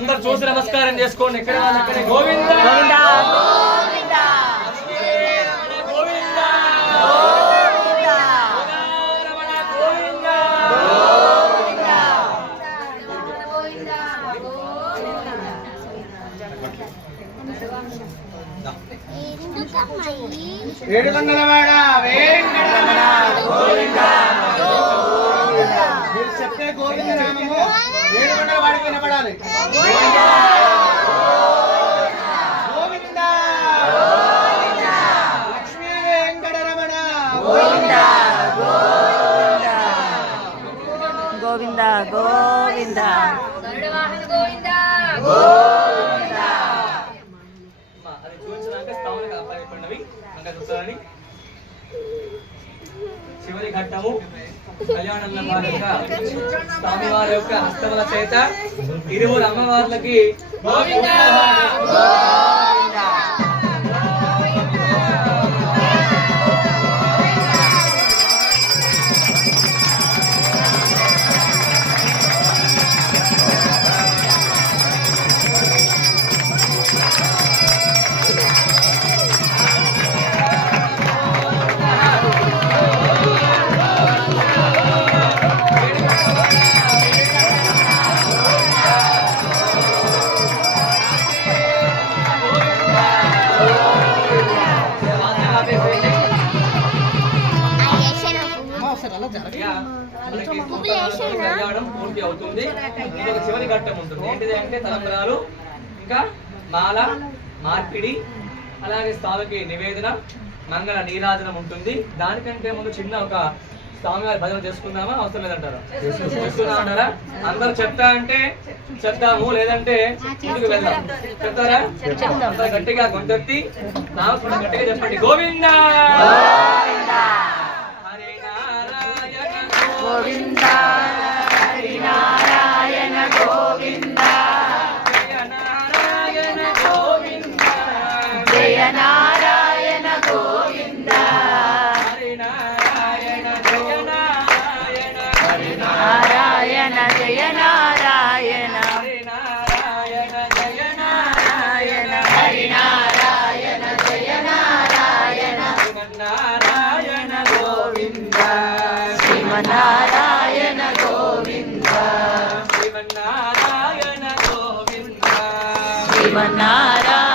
అందరూ చూసి నమస్కారం చేసుకోండి. ఎక్కడ వాళ్ళక్కడే గోవింద గోవింద ఏడుకొండలవాడ వెంకటరమణ గోవింద మీరు చెప్పే గోవింద నామము ఏడుకొండలవాడికి వినపడాలి. గోవింద లక్ష్మీ వెంకటరమణ గోవింద గోవింద గోవింద గోవింద అది చూపించడానికి స్థావనకు అప్పచెప్పండి. ఇంకా చూస్తారని చివరి ఘట్టము కళ్యాణంలో భాగంగా స్వామివారి యొక్క హస్తముల చేత ఇరువురు అమ్మవార్లకి గోవింద కళ్యాణం పూర్తి అవుతుంది. ఇంకొక చివరి ఘట్టం ఉంటుంది. ఏంటిది అంటే తలంబరాలు, ఇంకా మాల మార్పిడి, అలాగే స్వామికి నివేదన, మంగళ నీరాజనం ఉంటుంది. దానికంటే ముందు చిన్న ఒక స్వామివారి భజన చేసుకుందామా? అవసరం లేదంటారా? చేసుకున్నామంటారా? అందరు చెప్తా అంటే చెప్తాము, లేదంటే ఇంటికి వెళ్దాం. చెప్తారా? అందరు గట్టిగా గొంతెత్తి నామస్మరణ గట్టిగా చెప్పండి. గోవింద హరి నారాయణ గోవింద హరి నారాయణ గోవింద జయ నారాయణ గోవింద జయ నారాయణ గోవింద హరి నారాయణ జయ నారాయణ హరి నారాయణ జయ నారాయణ హరి నారాయణ జయ నారాయణ హరి నారాయణ జయ నారాయణ శ్రీమన్నారాయణ గోవింద శ్రీమన్నారాయణ గోవింద శ్రీమన్నారాయణ గోవింద శ్రీమన్నారాయణ